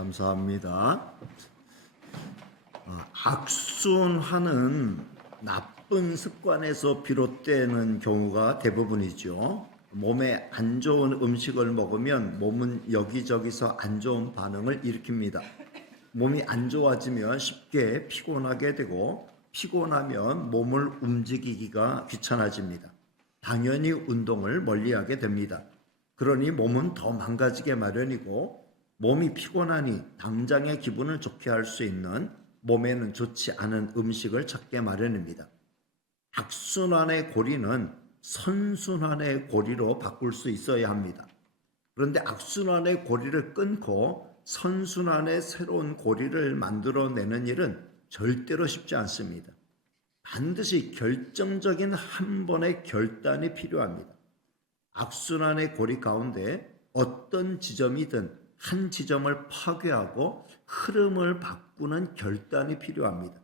감사합니다. 악순환은 나쁜 습관에서 비롯되는 경우가 대부분이죠. 몸에 안 좋은 음식을 먹으면 몸은 여기저기서 안 좋은 반응을 일으킵니다. 몸이 안 좋아지면 쉽게 피곤하게 되고, 피곤하면 몸을 움직이기가 귀찮아집니다. 당연히 운동을 멀리하게 됩니다. 그러니 몸은 더 망가지게 마련이고, 몸이 피곤하니 당장의 기분을 좋게 할 수 있는 몸에는 좋지 않은 음식을 찾게 마련입니다. 악순환의 고리는 선순환의 고리로 바꿀 수 있어야 합니다. 그런데 악순환의 고리를 끊고 선순환의 새로운 고리를 만들어내는 일은 절대로 쉽지 않습니다. 반드시 결정적인 한 번의 결단이 필요합니다. 악순환의 고리 가운데 어떤 지점이든 한 지점을 파괴하고 흐름을 바꾸는 결단이 필요합니다.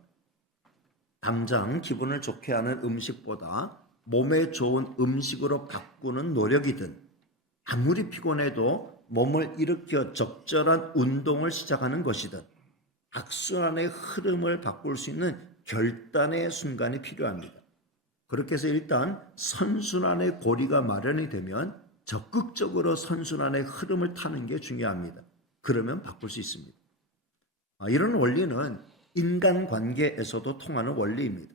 당장 기분을 좋게 하는 음식보다 몸에 좋은 음식으로 바꾸는 노력이든, 아무리 피곤해도 몸을 일으켜 적절한 운동을 시작하는 것이든, 악순환의 흐름을 바꿀 수 있는 결단의 순간이 필요합니다. 그렇게 해서 일단 선순환의 고리가 마련이 되면 적극적으로 선순환의 흐름을 타는 게 중요합니다. 그러면 바꿀 수 있습니다. 이런 원리는 인간관계에서도 통하는 원리입니다.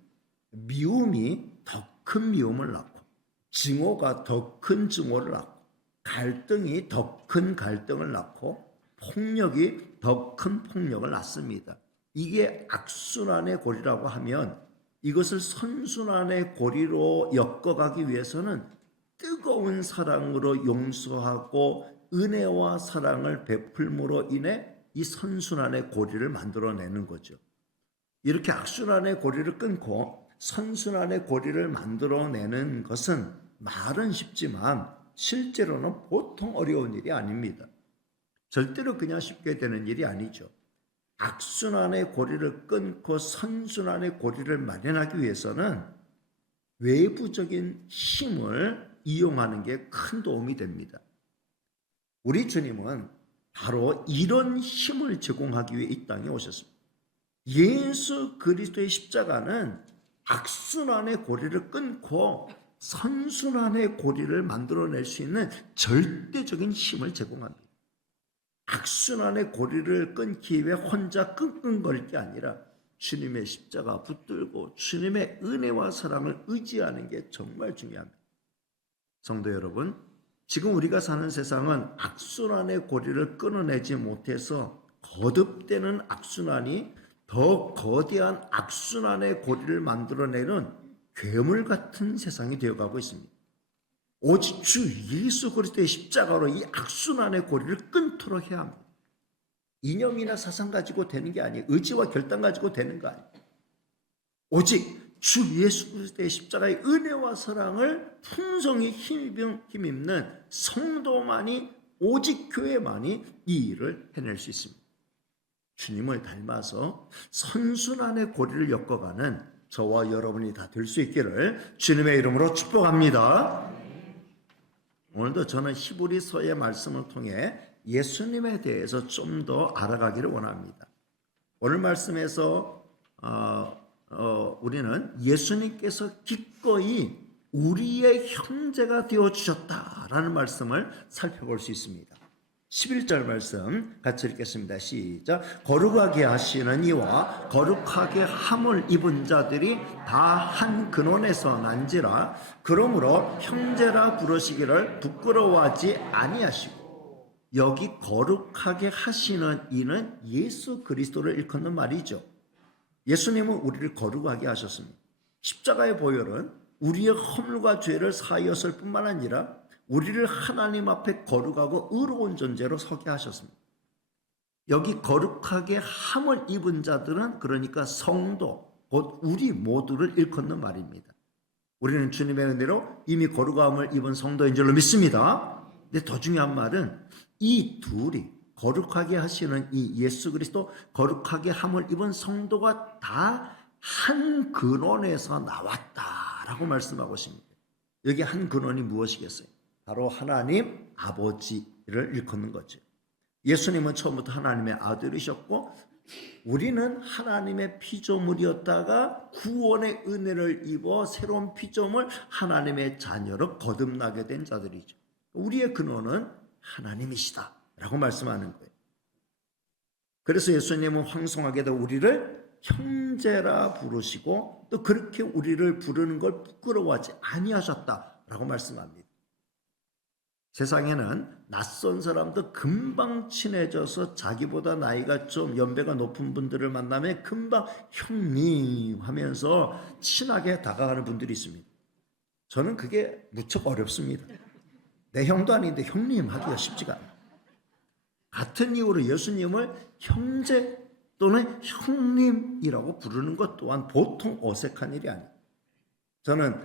미움이 더 큰 미움을 낳고, 증오가 더 큰 증오를 낳고, 갈등이 더 큰 갈등을 낳고, 폭력이 더 큰 폭력을 낳습니다. 이게 악순환의 고리라고 하면, 이것을 선순환의 고리로 엮어가기 위해서는 뜨거운 사랑으로 용서하고 은혜와 사랑을 베풀므로 인해 이 선순환의 고리를 만들어내는 거죠. 이렇게 악순환의 고리를 끊고 선순환의 고리를 만들어내는 것은 말은 쉽지만 실제로는 보통 어려운 일이 아닙니다. 절대로 그냥 쉽게 되는 일이 아니죠. 악순환의 고리를 끊고 선순환의 고리를 마련하기 위해서는 외부적인 힘을 이용하는 게 큰 도움이 됩니다. 우리 주님은 바로 이런 힘을 제공하기 위해 이 땅에 오셨습니다. 예수 그리스도의 십자가는 악순환의 고리를 끊고 선순환의 고리를 만들어낼 수 있는 절대적인 힘을 제공합니다. 악순환의 고리를 끊기 위해 혼자 끙끙거릴 게 아니라 주님의 십자가 붙들고 주님의 은혜와 사랑을 의지하는 게 정말 중요합니다. 성도 여러분, 지금 우리가 사는 세상은 악순환의 고리를 끊어내지 못해서 거듭되는 악순환이 더 거대한 악순환의 고리를 만들어내는 괴물 같은 세상이 되어가고 있습니다. 오직 주 예수 그리스도의 십자가로 이 악순환의 고리를 끊도록 해야 합니다. 이념이나 사상 가지고 되는 게 아니에요. 의지와 결단 가지고 되는 거 아니에요. 오직 주 예수 그리스도의 십자가의 은혜와 사랑을 풍성히 힘입는 성도만이, 오직 교회만이 이 일을 해낼 수 있습니다. 주님을 닮아서 선순환의 고리를 엮어가는 저와 여러분이 다 될 수 있기를 주님의 이름으로 축복합니다. 오늘도 저는 히브리서의 말씀을 통해 예수님에 대해서 좀 더 알아가기를 원합니다. 오늘 말씀에서 우리는 예수님께서 기꺼이 우리의 형제가 되어주셨다라는 말씀을 살펴볼 수 있습니다. 11절 말씀 같이 읽겠습니다. 시작. 거룩하게 하시는 이와 거룩하게 함을 입은 자들이 다 한 근원에서 난지라. 그러므로 형제라 부르시기를 부끄러워하지 아니하시고. 여기 거룩하게 하시는 이는 예수 그리스도를 일컫는 말이죠. 예수님은 우리를 거룩하게 하셨습니다. 십자가의 보혈은 우리의 허물과 죄를 사하였을 뿐만 아니라 우리를 하나님 앞에 거룩하고 의로운 존재로 서게 하셨습니다. 여기 거룩하게 함을 입은 자들은 그러니까 성도, 곧 우리 모두를 일컫는 말입니다. 우리는 주님의 은혜로 이미 거룩함을 입은 성도인 줄로 믿습니다. 근데 더 중요한 말은 이 둘이, 거룩하게 하시는 이 예수 그리스도, 거룩하게 함을 입은 성도가 다 한 근원에서 나왔다라고 말씀하고 있습니다. 여기 한 근원이 무엇이겠어요? 바로 하나님 아버지를 일컫는 거죠. 예수님은 처음부터 하나님의 아들이셨고 우리는 하나님의 피조물이었다가 구원의 은혜를 입어 새로운 피조물 하나님의 자녀로 거듭나게 된 자들이죠. 우리의 근원은 하나님이시다 라고 말씀하는 거예요. 그래서 예수님은 황송하게도 우리를 형제라 부르시고 또 그렇게 우리를 부르는 걸 부끄러워하지 아니하셨다라고 말씀합니다. 세상에는 낯선 사람도 금방 친해져서 자기보다 나이가 좀 연배가 높은 분들을 만나면 금방 형님 하면서 친하게 다가가는 분들이 있습니다. 저는 그게 무척 어렵습니다. 내 형도 아닌데 형님 하기가 쉽지가 않아요. 같은 이유로 예수님을 형제 또는 형님이라고 부르는 것 또한 보통 어색한 일이 아니에요. 저는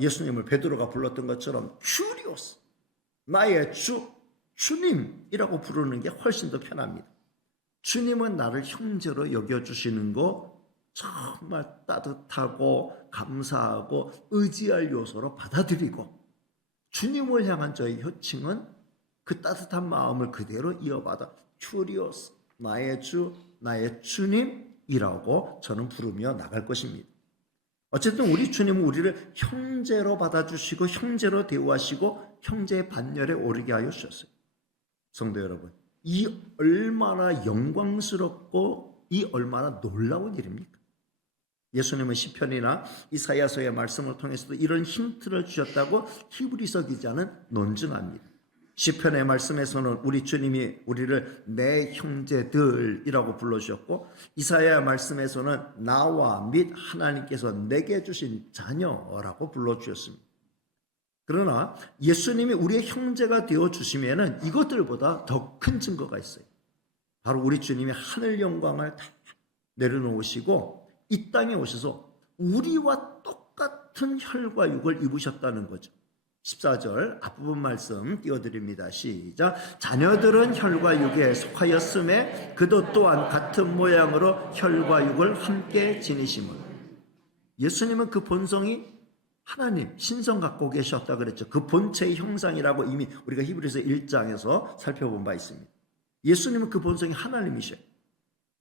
예수님을 베드로가 불렀던 것처럼 큐리오스, 나의 주님이라고 부르는 게 훨씬 더 편합니다. 주님은 나를 형제로 여겨주시는 거 정말 따뜻하고 감사하고 의지할 요소로 받아들이고 주님을 향한 저의 호칭은 그 따뜻한 마음을 그대로 이어받아 큐리오스, 나의 주, 나의 주님이라고 저는 부르며 나갈 것입니다. 어쨌든 우리 주님은 우리를 형제로 받아주시고 형제로 대우하시고 형제의 반열에 오르게 하여 주셨어요. 성도 여러분, 이 얼마나 영광스럽고 이 얼마나 놀라운 일입니까? 예수님은 시편이나 이사야서의 말씀을 통해서도 이런 힌트를 주셨다고 히브리서 기자는 논증합니다. 시편의 말씀에서는 우리 주님이 우리를 내 형제들이라고 불러주셨고 이사야의 말씀에서는 나와 및 하나님께서 내게 주신 자녀라고 불러주셨습니다. 그러나 예수님이 우리의 형제가 되어주시면 이것들보다 더 큰 증거가 있어요. 바로 우리 주님이 하늘 영광을 다 내려놓으시고 이 땅에 오셔서 우리와 똑같은 혈과 육을 입으셨다는 거죠. 14절 앞부분 말씀 띄워드립니다. 시작. 자녀들은 혈과 육에 속하였음에 그도 또한 같은 모양으로 혈과 육을 함께 지니심을. 예수님은 그 본성이 하나님 신성 갖고 계셨다 그랬죠. 그 본체의 형상이라고 이미 우리가 히브리서 1장에서 살펴본 바 있습니다. 예수님은 그 본성이 하나님이셔요.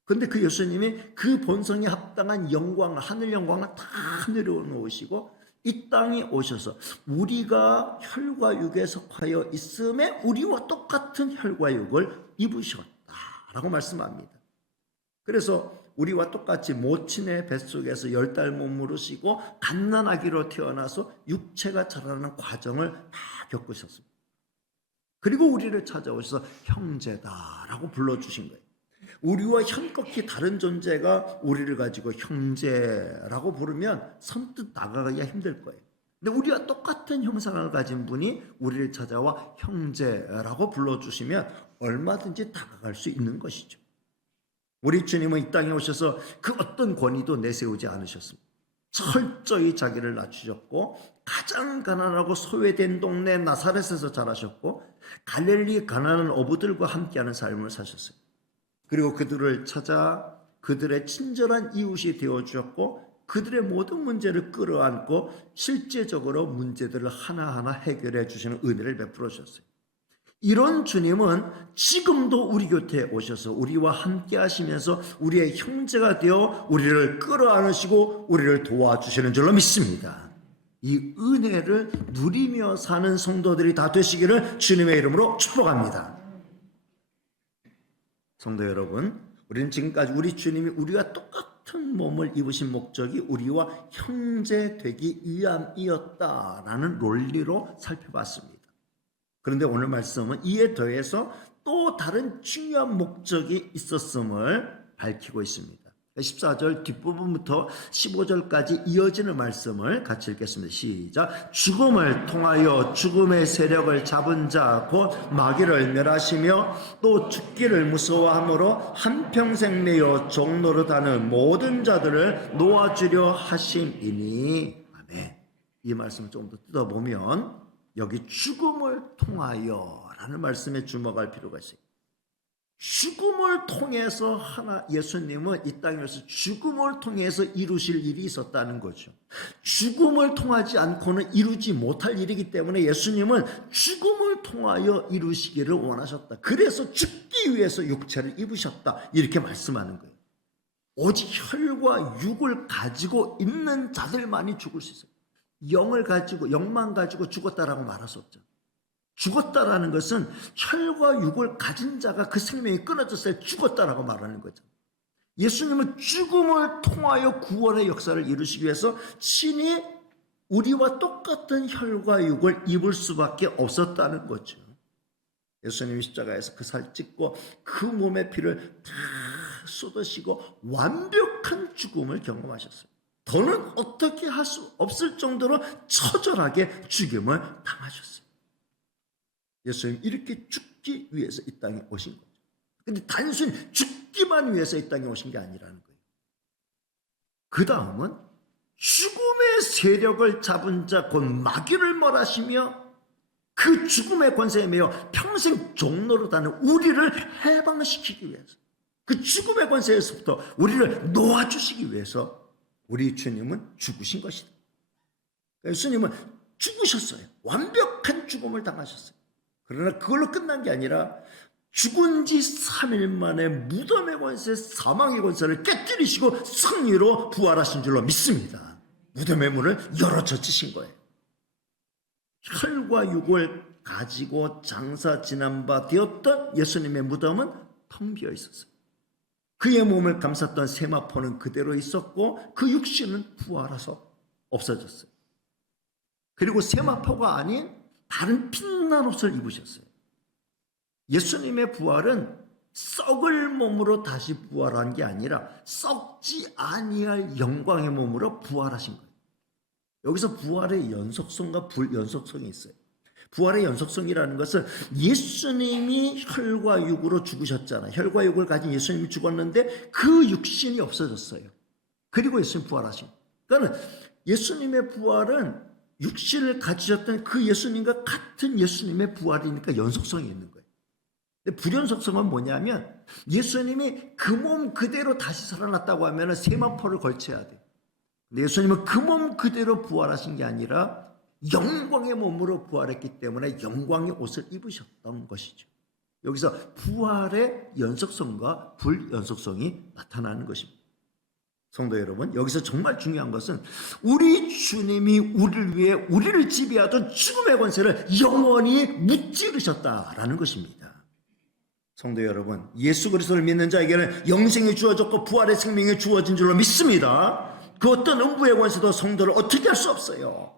그런데 그 예수님이 그 본성에 합당한 영광을, 하늘 영광을 다 내려놓으시고 이 땅에 오셔서 우리가 혈과 육에 속하여 있음에 우리와 똑같은 혈과 육을 입으셨다라고 말씀합니다. 그래서 우리와 똑같이 모친의 뱃속에서 10달 몸무르시고 갓난아기로 태어나서 육체가 자라는 과정을 다 겪으셨습니다. 그리고 우리를 찾아오셔서 형제다라고 불러주신 거예요. 우리와 현격히 다른 존재가 우리를 가지고 형제라고 부르면 선뜻 다가가기가 힘들 거예요. 근데 우리와 똑같은 형상을 가진 분이 우리를 찾아와 형제라고 불러주시면 얼마든지 다가갈 수 있는 것이죠. 우리 주님은 이 땅에 오셔서 그 어떤 권위도 내세우지 않으셨습니다. 철저히 자기를 낮추셨고 가장 가난하고 소외된 동네 나사렛에서 자라셨고 갈릴리 가난한 어부들과 함께하는 삶을 사셨어요. 그리고 그들을 찾아 그들의 친절한 이웃이 되어주셨고 그들의 모든 문제를 끌어안고 실제적으로 문제들을 하나하나 해결해 주시는 은혜를 베풀어 주셨어요. 이런 주님은 지금도 우리 곁에 오셔서 우리와 함께 하시면서 우리의 형제가 되어 우리를 끌어안으시고 우리를 도와주시는 줄로 믿습니다. 이 은혜를 누리며 사는 성도들이 다 되시기를 주님의 이름으로 축복합니다. 성도 여러분, 우리는 지금까지 우리 주님이 우리와 똑같은 몸을 입으신 목적이 우리와 형제 되기 위함이었다라는 논리로 살펴봤습니다. 그런데 오늘 말씀은 이에 더해서 또 다른 중요한 목적이 있었음을 밝히고 있습니다. 14절 뒷부분부터 15절까지 이어지는 말씀을 같이 읽겠습니다. 시작. 죽음을 통하여 죽음의 세력을 잡은 자 곧 마귀를 멸하시며 또 죽기를 무서워함으로 한평생 매여 종노릇하는 모든 자들을 놓아주려 하심이니. 아멘. 이 말씀을 좀 더 뜯어보면 여기 죽음을 통하여 라는 말씀에 주목할 필요가 있어요. 죽음을 통해서 예수님은 이 땅에서 죽음을 통해서 이루실 일이 있었다는 거죠. 죽음을 통하지 않고는 이루지 못할 일이기 때문에 예수님은 죽음을 통하여 이루시기를 원하셨다. 그래서 죽기 위해서 육체를 입으셨다. 이렇게 말씀하는 거예요. 오직 혈과 육을 가지고 있는 자들만이 죽을 수 있어요. 영만 가지고 죽었다라고 말할 수 없죠. 죽었다라는 것은 혈과 육을 가진 자가 그 생명이 끊어졌을 때 죽었다라고 말하는 거죠. 예수님은 죽음을 통하여 구원의 역사를 이루시기 위해서 친히 우리와 똑같은 혈과 육을 입을 수밖에 없었다는 거죠. 예수님이 십자가에서 그 살 찢고 그 몸의 피를 다 쏟으시고 완벽한 죽음을 경험하셨어요. 더는 어떻게 할 수 없을 정도로 처절하게 죽임을 당하셨어요. 예수님 이렇게 죽기 위해서 이 땅에 오신 거죠. 근데 단순히 죽기만 위해서 이 땅에 오신 게 아니라는 거예요. 그 다음은 죽음의 세력을 잡은 자 곧 마귀를 멸하시며 그 죽음의 권세에 매여 평생 종로로 다는 우리를 해방시키기 위해서, 그 죽음의 권세에서부터 우리를 놓아주시기 위해서 우리 주님은 죽으신 것이다. 예수님은 죽으셨어요. 완벽한 죽음을 당하셨어요. 그러나 그걸로 끝난 게 아니라 죽은 지 3일 만에 무덤의 권세, 사망의 권세를 깨뜨리시고 승리로 부활하신 줄로 믿습니다. 무덤의 문을 열어젖히신 거예요. 혈과 육을 가지고 장사 지난 바 되었던 예수님의 무덤은 텅 비어 있었어요. 그의 몸을 감쌌던 세마포는 그대로 있었고 그 육신은 부활해서 없어졌어요. 그리고 세마포가 아닌 다른 빛난 옷을 입으셨어요. 예수님의 부활은 썩을 몸으로 다시 부활한 게 아니라 썩지 아니할 영광의 몸으로 부활하신 거예요. 여기서 부활의 연속성과 불연속성이 있어요. 부활의 연속성이라는 것은 예수님이 혈과 육으로 죽으셨잖아요. 혈과 육을 가진 예수님이 죽었는데 그 육신이 없어졌어요. 그리고 예수님 부활하신 거예요. 그러니까 예수님의 부활은 육신을 가지셨던 그 예수님과 같은 예수님의 부활이니까 연속성이 있는 거예요. 근데 불연속성은 뭐냐면 예수님이 그 몸 그대로 다시 살아났다고 하면 세마포를 걸쳐야 돼요. 근데 예수님은 그 몸 그대로 부활하신 게 아니라 영광의 몸으로 부활했기 때문에 영광의 옷을 입으셨던 것이죠. 여기서 부활의 연속성과 불연속성이 나타나는 것입니다. 성도 여러분, 여기서 정말 중요한 것은 우리 주님이 우리를 위해 우리를 지배하던 죽음의 권세를 영원히 무찌르셨다라는 것입니다. 성도 여러분, 예수 그리스도를 믿는 자에게는 영생이 주어졌고 부활의 생명이 주어진 줄로 믿습니다. 그 어떤 음부의 권세도 성도를 어떻게 할 수 없어요.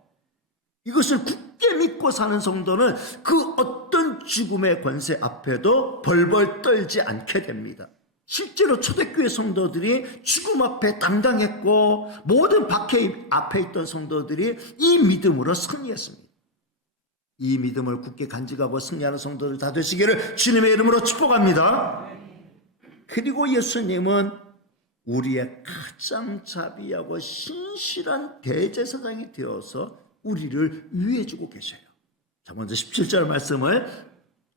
이것을 굳게 믿고 사는 성도는 그 어떤 죽음의 권세 앞에도 벌벌 떨지 않게 됩니다. 실제로 초대교회 성도들이 죽음 앞에 당당했고 모든 박해 앞에 있던 성도들이 이 믿음으로 승리했습니다. 이 믿음을 굳게 간직하고 승리하는 성도들 다 되시기를 주님의 이름으로 축복합니다. 그리고 예수님은 우리의 가장 자비하고 신실한 대제사장이 되어서 우리를 위해주고 계셔요. 자, 먼저 17절 말씀을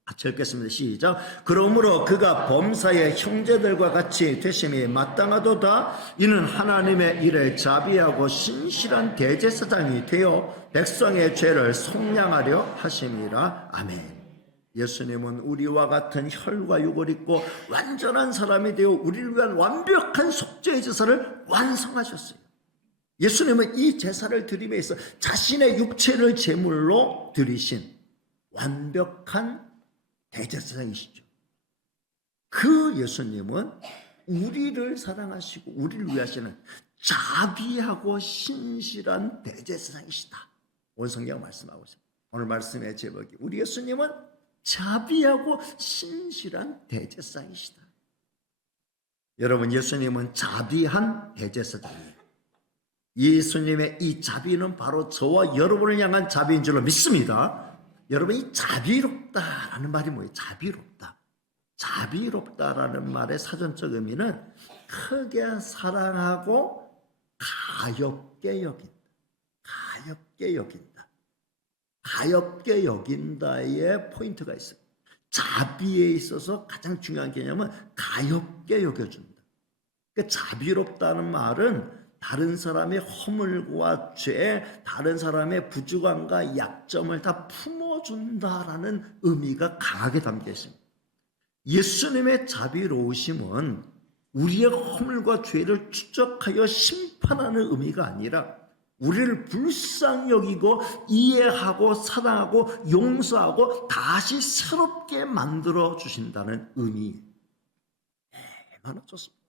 같이 읽겠습니다. 시작. 그러므로 그가 범사의 형제들과 같이 되심이 마땅하도다. 이는 하나님의 일을 자비하고 신실한 대제사장이 되어 백성의 죄를 속량하려 하심이라. 아멘. 예수님은 우리와 같은 혈과 육을 입고 완전한 사람이 되어 우리를 위한 완벽한 속죄의 제사를 완성하셨어요. 예수님은 이 제사를 드림에 있어 자신의 육체를 제물로 드리신 완벽한 대제사장이시죠. 그 예수님은 우리를 사랑하시고 우리를 위하시는 자비하고 신실한 대제사장이시다. 오늘 성경 말씀하고 있습니다. 오늘 말씀의 제목이 우리 예수님은 자비하고 신실한 대제사장이시다. 여러분, 예수님은 자비한 대제사장이에요. 예수님의 이 자비는 바로 저와 여러분을 향한 자비인 줄로 믿습니다. 여러분, 이 자비롭다라는 말이 뭐예요? 자비롭다. 자비롭다라는 말의 사전적 의미는 크게 사랑하고 가엾게 여긴다. 가엾게 여긴다. 가엾게 여긴다의 포인트가 있어요. 자비에 있어서 가장 중요한 개념은 가엾게 여겨준다. 그러니까 자비롭다는 말은 다른 사람의 허물과 죄, 다른 사람의 부족함과 약점을 다 품어준다라는 의미가 강하게 담겨 있습니다. 예수님의 자비로우심은 우리의 허물과 죄를 추적하여 심판하는 의미가 아니라 우리를 불쌍히 여기고 이해하고 사랑하고 용서하고 다시 새롭게 만들어 주신다는 의미. 얼마나 좋습니다.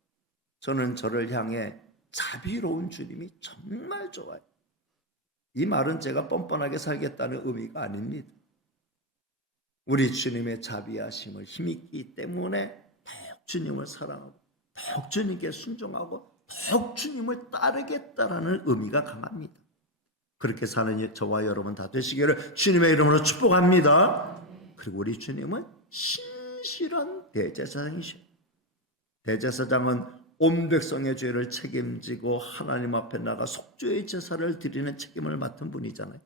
저는 저를 향해 자비로운 주님이 정말 좋아요. 이 말은 제가 뻔뻔하게 살겠다는 의미가 아닙니다. 우리 주님의 자비하심을 힘있기 때문에 더욱 주님을 사랑하고 더욱 주님께 순종하고 더욱 주님을 따르겠다라는 의미가 강합니다. 그렇게 사는 저와 여러분 다 되시기를 주님의 이름으로 축복합니다. 그리고 우리 주님은 신실한 대제사장이셔요. 대제사장은 온 백성의 죄를 책임지고 하나님 앞에 나가 속죄의 제사를 드리는 책임을 맡은 분이잖아요.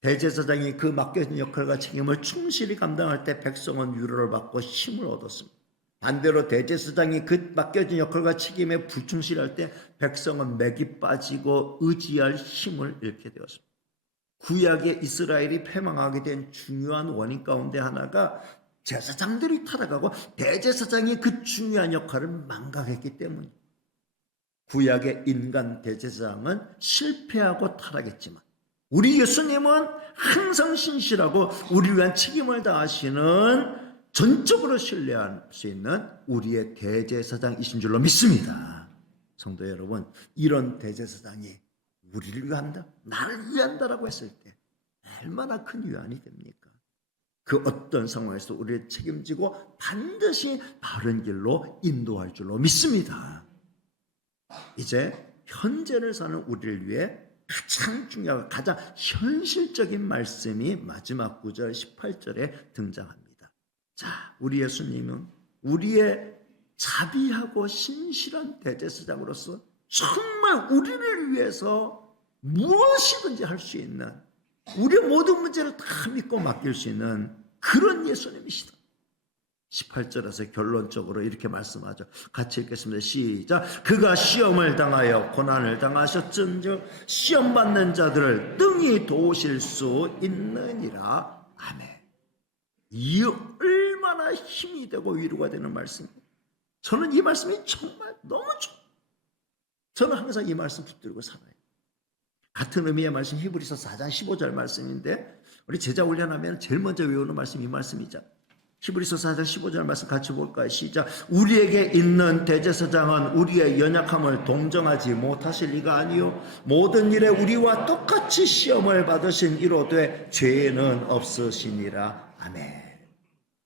대제사장이 그 맡겨진 역할과 책임을 충실히 감당할 때 백성은 위로를 받고 힘을 얻었습니다. 반대로 대제사장이 그 맡겨진 역할과 책임에 불충실할 때 백성은 맥이 빠지고 의지할 힘을 잃게 되었습니다. 구약의 이스라엘이 패망하게 된 중요한 원인 가운데 하나가 제사장들이 타락하고 대제사장이 그 중요한 역할을 망각했기 때문입니다. 구약의 인간 대제사장은 실패하고 타락했지만 우리 예수님은 항상 신실하고 우리를 위한 책임을 다하시는 전적으로 신뢰할 수 있는 우리의 대제사장이신 줄로 믿습니다. 성도 여러분, 이런 대제사장이 우리를 위한다, 나를 위한다라고 했을 때 얼마나 큰 위안이 됩니까? 그 어떤 상황에서 우리를 책임지고 반드시 바른 길로 인도할 줄로 믿습니다. 이제 현재를 사는 우리를 위해 가장 중요하고 가장 현실적인 말씀이 마지막 9절 18절에 등장합니다. 자, 우리 예수님은 우리의 자비하고 신실한 대제사장으로서 정말 우리를 위해서 무엇이든지 할 수 있는, 우리의 모든 문제를 다 믿고 맡길 수 있는 그런 예수님이시다. 18절에서 결론적으로 이렇게 말씀하죠. 같이 읽겠습니다. 시작. 그가 시험을 당하여 고난을 당하셨은즉 시험 받는 자들을 능히 도우실 수 있느니라. 아멘. 이 얼마나 힘이 되고 위로가 되는 말씀입니다. 저는 이 말씀이 정말 너무 좋아요. 저는 항상 이 말씀 붙들고 살아요. 같은 의미의 말씀 히브리서 4장 15절 말씀인데 우리 제자 훈련하면 제일 먼저 외우는 말씀이 이 말씀이죠. 히브리서 4장 15절 말씀 같이 볼까요? 시작. 우리에게 있는 대제사장은 우리의 연약함을 동정하지 못하실 리가 아니요 모든 일에 우리와 똑같이 시험을 받으신 이로되 죄는 없으시니라. 아멘.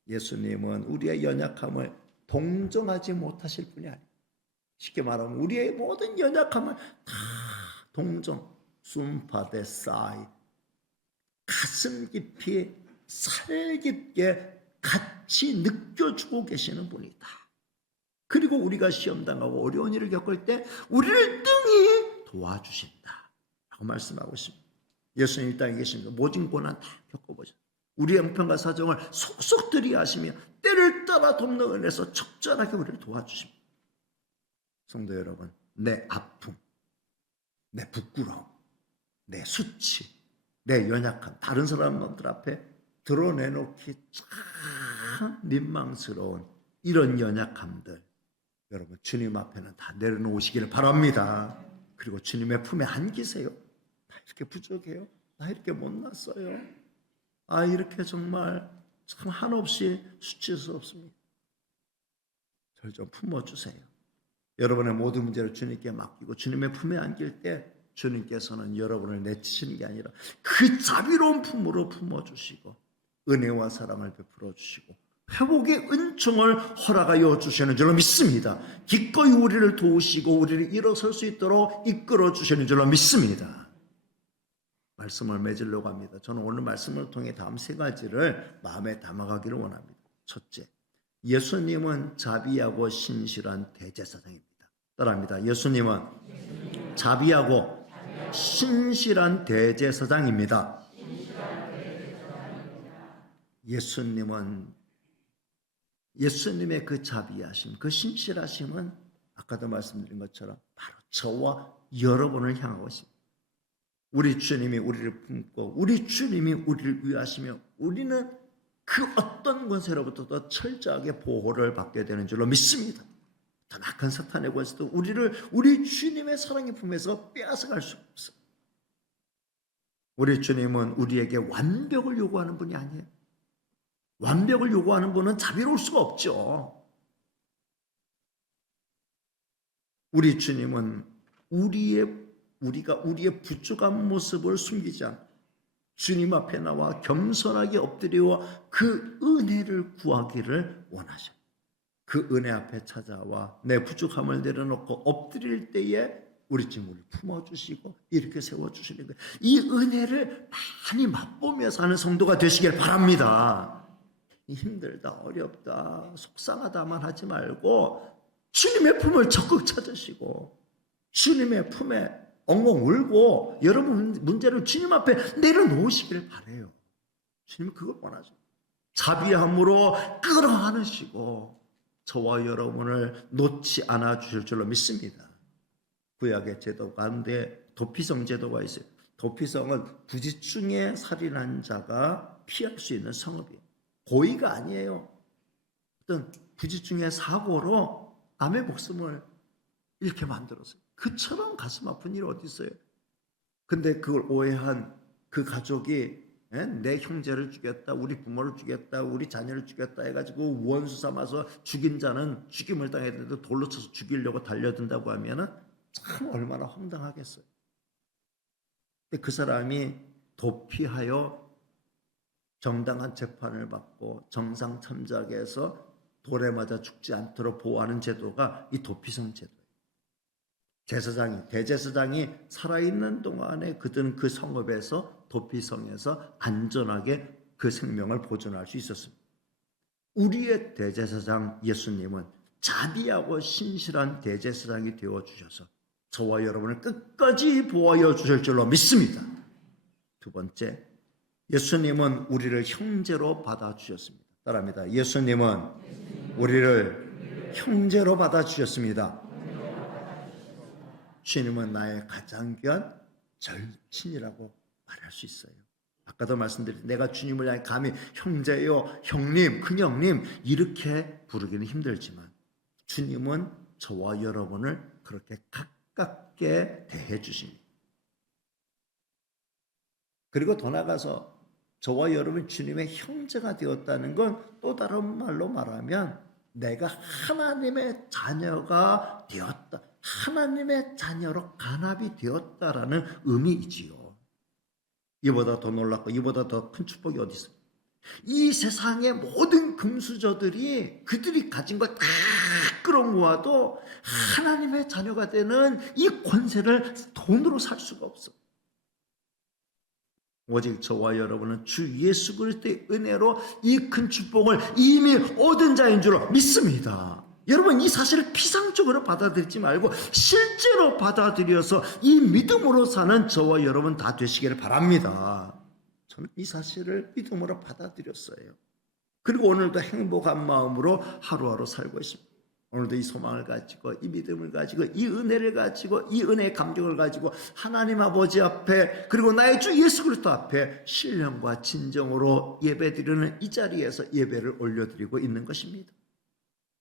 예수님은 우리의 연약함을 동정하지 못하실 분이 아니에요. 쉽게 말하면 우리의 모든 연약함을 다 동정, 순파데사이, 가슴 깊이 살 깊게 같이 느껴주고 계시는 분이다. 그리고 우리가 시험당하고 어려운 일을 겪을 때 우리를 능히 도와주신다 라고 말씀하고 있습니다. 예수님 이 땅에 계십니다. 모진 고난 다 겪어보셨습니다. 우리의 형편과 사정을 속속 들이하시며 때를 따라 돕는 은혜에서 적절하게 우리를 도와주십니다. 성도 여러분, 내 아픔, 내 부끄러움, 내 수치, 내 연약함, 다른 사람들 앞에 드러내놓기 참 민망스러운 이런 연약함들, 여러분 주님 앞에는 다 내려놓으시기를 바랍니다. 그리고 주님의 품에 안기세요. 나 이렇게 부족해요. 나 이렇게 못났어요. 아, 이렇게 정말 참 한없이 수치스럽습니다. 저를 좀 품어주세요. 여러분의 모든 문제를 주님께 맡기고 주님의 품에 안길 때 주님께서는 여러분을 내치시는 게 아니라 그 자비로운 품으로 품어주시고 은혜와 사랑을 베풀어 주시고 회복의 은총을 허락하여 주시는 줄로 믿습니다. 기꺼이 우리를 도우시고 우리를 일어설 수 있도록 이끌어 주시는 줄로 믿습니다. 말씀을 맺으려고 합니다. 저는 오늘 말씀을 통해 다음 세 가지를 마음에 담아가기를 원합니다. 첫째, 예수님은 자비하고 신실한 대제사장입니다. 따라합니다. 예수님은 자비하고 신실한 대제사장입니다. 예수님은 예수님의 그 자비하심, 그 신실하심은 아까도 말씀드린 것처럼 바로 저와 여러분을 향하고 있습니다. 우리 주님이 우리를 품고 우리 주님이 우리를 위하시며 우리는 그 어떤 권세로부터도 철저하게 보호를 받게 되는 줄로 믿습니다. 더 악한 사탄의 권세도 우리 주님의 사랑의 품에서 빼앗아갈 수 없어요. 우리 주님은 우리에게 완벽을 요구하는 분이 아니에요. 완벽을 요구하는 분은 자비로울 수가 없죠. 우리 주님은 우리가 우리의 부족한 모습을 숨기지 않고 주님 앞에 나와 겸손하게 엎드려 그 은혜를 구하기를 원하셔. 그 은혜 앞에 찾아와 내 부족함을 내려놓고 엎드릴 때에 우리 주님을 품어주시고 이렇게 세워주시는 거예요. 이 은혜를 많이 맛보며 사는 성도가 되시길 바랍니다. 힘들다, 어렵다, 속상하다만 하지 말고 주님의 품을 적극 찾으시고 주님의 품에 엉엉 울고 여러분 문제를 주님 앞에 내려놓으시길 바라요. 주님은 그걸 원하죠. 자비함으로 끌어안으시고 저와 여러분을 놓지 않아 주실 줄로 믿습니다. 구약의 제도 가운데 도피성 제도가 있어요. 도피성은 부지중에 살인한 자가 피할 수 있는 성읍이에요. 고의가 아니에요. 어떤 부지중에 사고로 남의 목숨을 이렇게 만들었어요. 그처럼 가슴 아픈 일이 어디 있어요? 근데 그걸 오해한 그 가족이 내 형제를 죽였다, 우리 부모를 죽였다, 우리 자녀를 죽였다 해가지고 원수 삼아서 죽인 자는 죽임을 당해야 되는데 돌로 쳐서 죽이려고 달려든다고 하면은 참 얼마나 황당하겠어요. 근데 그 사람이 도피하여 정당한 재판을 받고 정상 참작에 해서 돌에 맞아 죽지 않도록 보호하는 제도가 이 도피성 제도예요. 대제사장이 살아있는 동안에 그들은 그 성읍에서 도피성에서 안전하게 그 생명을 보존할 수 있었습니다. 우리의 대제사장 예수님은 자비하고 신실한 대제사장이 되어주셔서 저와 여러분을 끝까지 보호하여 주실 줄로 믿습니다. 두 번째, 예수님은 우리를 형제로 받아주셨습니다. 따라합니다. 예수님은 우리를 형제로 받아주셨습니다. 주님은 나의 가장 귀한 절친이라고 말할 수 있어요. 아까도 말씀드린 내가 주님을 향해 감히 형제요, 형님, 큰형님 이렇게 부르기는 힘들지만 주님은 저와 여러분을 그렇게 가깝게 대해 주십니다. 그리고 더 나아가서 저와 여러분 주님의 형제가 되었다는 건 또 다른 말로 말하면 내가 하나님의 자녀가 되었다. 하나님의 자녀로 간합이 되었다라는 의미이지요. 이보다 더 놀랍고 이보다 더 큰 축복이 어디 있어요? 이 세상의 모든 금수저들이 그들이 가진 것 다 끌어모아도 하나님의 자녀가 되는 이 권세를 돈으로 살 수가 없어. 오직 저와 여러분은 주 예수 그리스도의 은혜로 이 큰 축복을 이미 얻은 자인 줄 믿습니다. 여러분 이 사실을 피상적으로 받아들이지 말고 실제로 받아들여서 이 믿음으로 사는 저와 여러분 다 되시기를 바랍니다. 저는 이 사실을 믿음으로 받아들였어요. 그리고 오늘도 행복한 마음으로 하루하루 살고 있습니다. 오늘도 이 소망을 가지고 이 믿음을 가지고 이 은혜를 가지고 이 은혜의 감격을 가지고 하나님 아버지 앞에 그리고 나의 주 예수 그리스도 앞에 신령과 진정으로 예배드리는 이 자리에서 예배를 올려드리고 있는 것입니다.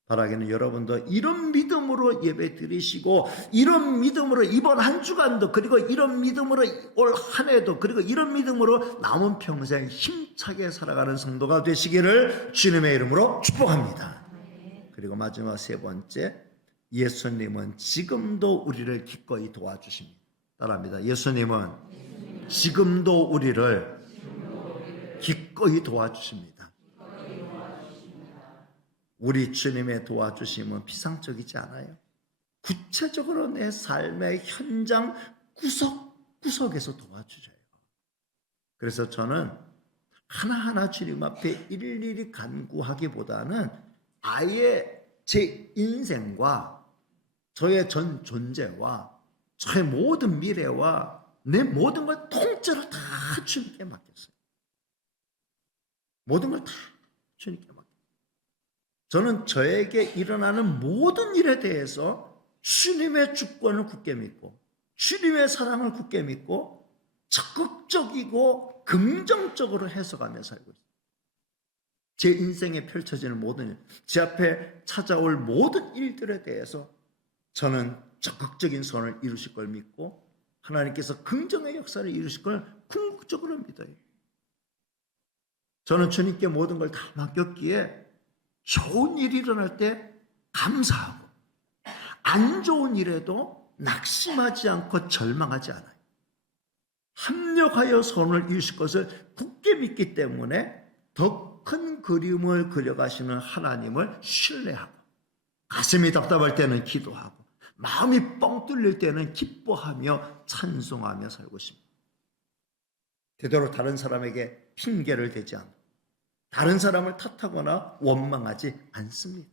바라기는 여러분도 이런 믿음으로 예배 드리시고 이런 믿음으로 이번 한 주간도 그리고 이런 믿음으로 올 한 해도 그리고 이런 믿음으로 남은 평생 힘차게 살아가는 성도가 되시기를 주님의 이름으로 축복합니다. 그리고 마지막 세 번째, 예수님은 지금도 우리를 기꺼이 도와주십니다. 따라합니다. 예수님은 지금도 우리를 기꺼이 도와주십니다. 우리 주님의 도와주심은 피상적이지 않아요. 구체적으로 내 삶의 현장 구석구석에서 도와주셔요. 그래서 저는 하나하나 주님 앞에 일일이 간구하기보다는 아예 제 인생과 저의 전 존재와 저의 모든 미래와 내 모든 걸 통째로 다 주님께 맡겼어요. 모든 걸 다 주님께 맡겼어요. 저는 저에게 일어나는 모든 일에 대해서 주님의 주권을 굳게 믿고 주님의 사랑을 굳게 믿고 적극적이고 긍정적으로 해석하며 살고 있습니다. 제 인생에 펼쳐지는 모든 일, 제 앞에 찾아올 모든 일들에 대해서 저는 적극적인 선을 이루실 걸 믿고 하나님께서 긍정의 역사를 이루실 걸 궁극적으로 믿어요. 저는 주님께 모든 걸 다 맡겼기에 좋은 일이 일어날 때 감사하고 안 좋은 일에도 낙심하지 않고 절망하지 않아요. 합력하여 선을 이루실 것을 굳게 믿기 때문에 더 큰 그림을 그려가시는 하나님을 신뢰하고 가슴이 답답할 때는 기도하고 마음이 뻥 뚫릴 때는 기뻐하며 찬송하며 살고 있습니다. 되도록 다른 사람에게 핑계를 대지 않고 다른 사람을 탓하거나 원망하지 않습니다.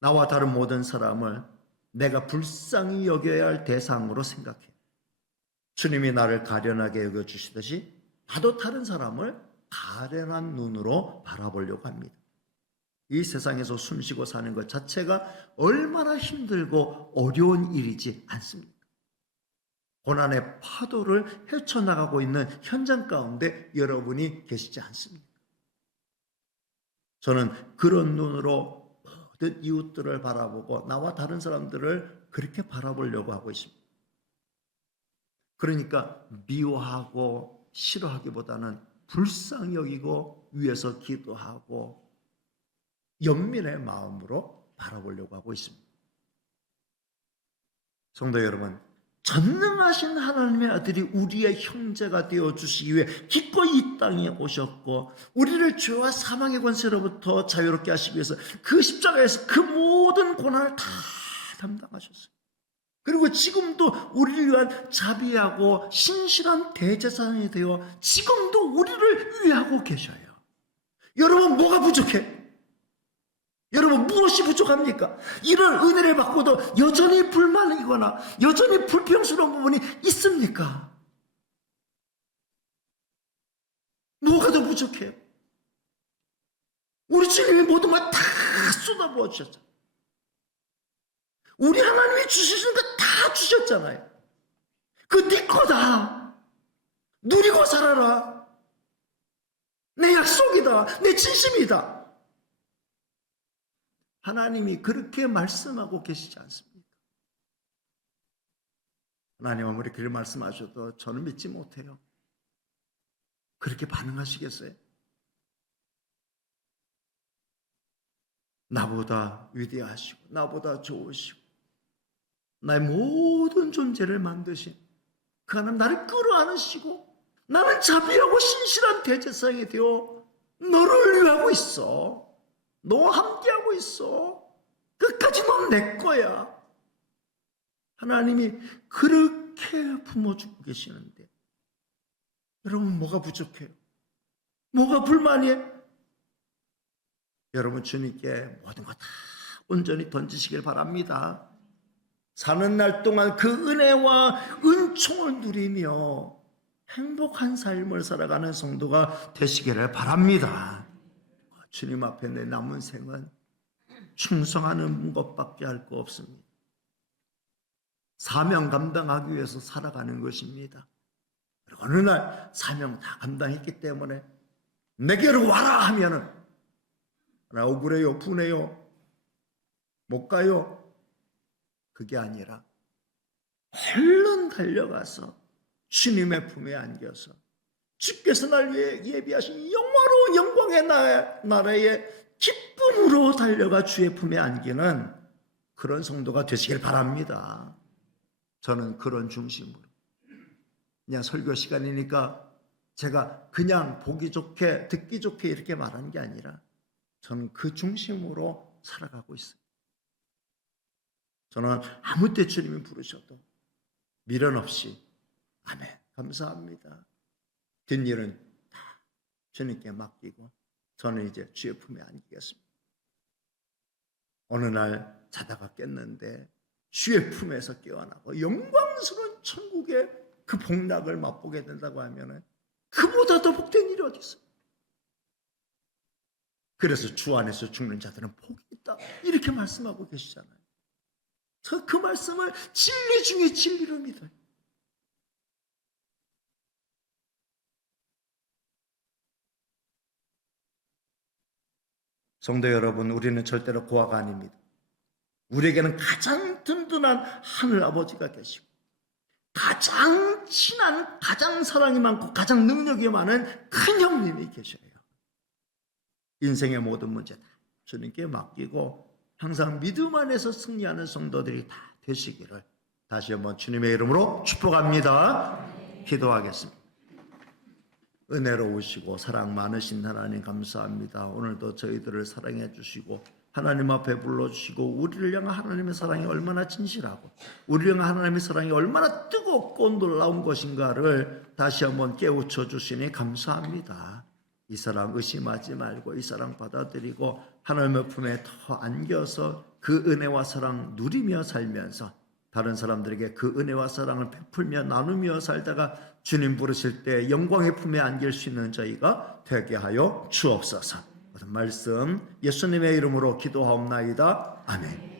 나와 다른 모든 사람을 내가 불쌍히 여겨야 할 대상으로 생각해. 주님이 나를 가련하게 여겨주시듯이 나도 다른 사람을 가련한 눈으로 바라보려고 합니다. 이 세상에서 숨쉬고 사는 것 자체가 얼마나 힘들고 어려운 일이지 않습니까? 고난의 파도를 헤쳐나가고 있는 현장 가운데 여러분이 계시지 않습니까? 저는 그런 눈으로 모든 이웃들을 바라보고 나와 다른 사람들을 그렇게 바라보려고 하고 있습니다. 그러니까 미워하고 싫어하기보다는 불쌍히 여기고 위에서 기도하고 연민의 마음으로 바라보려고 하고 있습니다. 성도 여러분, 전능하신 하나님의 아들이 우리의 형제가 되어주시기 위해 기꺼이 이 땅에 오셨고 우리를 죄와 사망의 권세로부터 자유롭게 하시기 위해서 그 십자가에서 그 모든 고난을 다 담당하셨어요. 그리고 지금도 우리를 위한 자비하고 신실한 대제사장이 되어 지금도 우리를 위하고 계셔요. 여러분 뭐가 부족해? 여러분 무엇이 부족합니까? 이런 은혜를 받고도 여전히 불만이거나 여전히 불평스러운 부분이 있습니까? 뭐가 더 부족해요? 우리 주님이 모든 걸 다 쏟아부어 주셨죠. 우리 하나님이 주시는 거 다 주셨잖아요. 그 네 거다. 누리고 살아라. 내 약속이다. 내 진심이다. 하나님이 그렇게 말씀하고 계시지 않습니까? 하나님 아무리 그렇게 말씀하셔도 저는 믿지 못해요. 그렇게 반응하시겠어요? 나보다 위대하시고 나보다 좋으시고 나의 모든 존재를 만드신 그 하나님 나를 끌어안으시고 나는 자비하고 신실한 대제사장이 되어 너를 위하고 있어. 너와 함께하고 있어. 끝까지 넌 내 거야. 하나님이 그렇게 품어주고 계시는데 여러분 뭐가 부족해요? 뭐가 불만이에요? 여러분 주님께 모든 거 다 온전히 던지시길 바랍니다. 사는 날 동안 그 은혜와 은총을 누리며 행복한 삶을 살아가는 성도가 되시기를 바랍니다. 주님 앞에 내 남은 생은 충성하는 것밖에 할 거 없습니다. 사명 감당하기 위해서 살아가는 것입니다. 그리고 어느 날 사명 다 감당했기 때문에 내게로 와라 하면은 나 억울해요, 분해요, 못 가요. 그게 아니라 얼른 달려가서 주님의 품에 안겨서 주께서 날 위해 예비하신 영화로 영광의 나라에 기쁨으로 달려가 주의 품에 안기는 그런 성도가 되시길 바랍니다. 저는 그런 중심으로 그냥 설교 시간이니까 제가 그냥 보기 좋게 듣기 좋게 이렇게 말한 게 아니라 저는 그 중심으로 살아가고 있어요. 저는 아무 때 주님이 부르셔도 미련 없이 아멘 감사합니다. 뒷일은 다 주님께 맡기고 저는 이제 주의 품에 안기겠습니다. 어느 날 자다가 깼는데 주의 품에서 깨어나고 영광스러운 천국의 그 복락을 맛보게 된다고 하면은 그보다 더 복된 일이 어디 있어요? 그래서 주 안에서 죽는 자들은 복이 있다. 이렇게 말씀하고 계시잖아요. 저 그 말씀을 진리 중에 진리로 믿어요. 성도 여러분, 우리는 절대로 고아가 아닙니다. 우리에게는 가장 든든한 하늘 아버지가 계시고 가장 친한, 가장 사랑이 많고 가장 능력이 많은 큰 형님이 계셔요. 인생의 모든 문제 다 주님께 맡기고 항상 믿음 안에서 승리하는 성도들이 다 되시기를 다시 한번 주님의 이름으로 축복합니다. 기도하겠습니다. 은혜로우시고 사랑 많으신 하나님 감사합니다. 오늘도 저희들을 사랑해 주시고 하나님 앞에 불러주시고 우리를 향한 하나님의 사랑이 얼마나 진실하고 우리를 향한 하나님의 사랑이 얼마나 뜨겁고 놀라운 것인가를 다시 한번 깨우쳐 주시니 감사합니다. 이 사랑 의심하지 말고 이 사랑 받아들이고 하나님의 품에 더 안겨서 그 은혜와 사랑 누리며 살면서 다른 사람들에게 그 은혜와 사랑을 베풀며 나누며 살다가 주님 부르실 때 영광의 품에 안길 수 있는 저희가 되게 하여 주옵소서. 모든 말씀 예수님의 이름으로 기도하옵나이다. 아멘.